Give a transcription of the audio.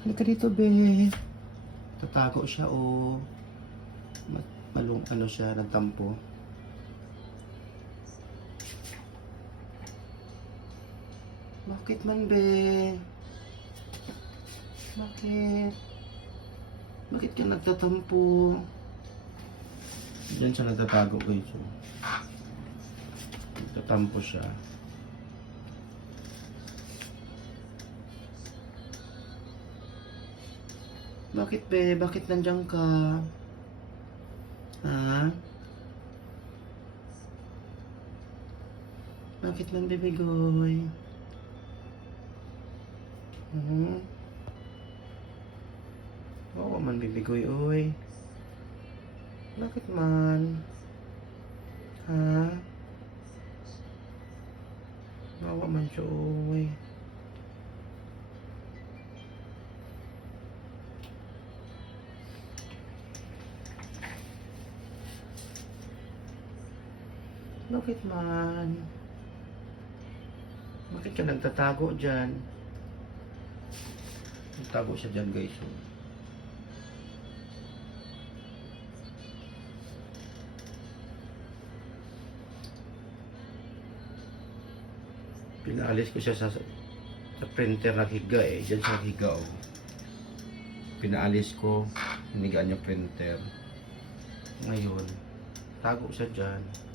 Halika dito, be. Tatago siya, oh. Malung, ano siya, nagtampo. Bakit man, be? Bakit? Bakit ka nagtatampo? Diyan siya nagtatago, guys. So. Nagtatampo siya. Bakit, be? Bakit nandiyan ka? Ha? Bakit man, bebegoy? Oo man, bebegoy, oy. Bakit man? Ha? Bawa man siya, oy. Bakit man? Bakit ka nagtatago dyan? Nagtago siya dyan, guys. Oh. Pinaalis ko siya sa printer na higa eh. Diyan siya higa, oh. Pinaalis ko, hinigaan yung printer. Ngayon, tago siya dyan.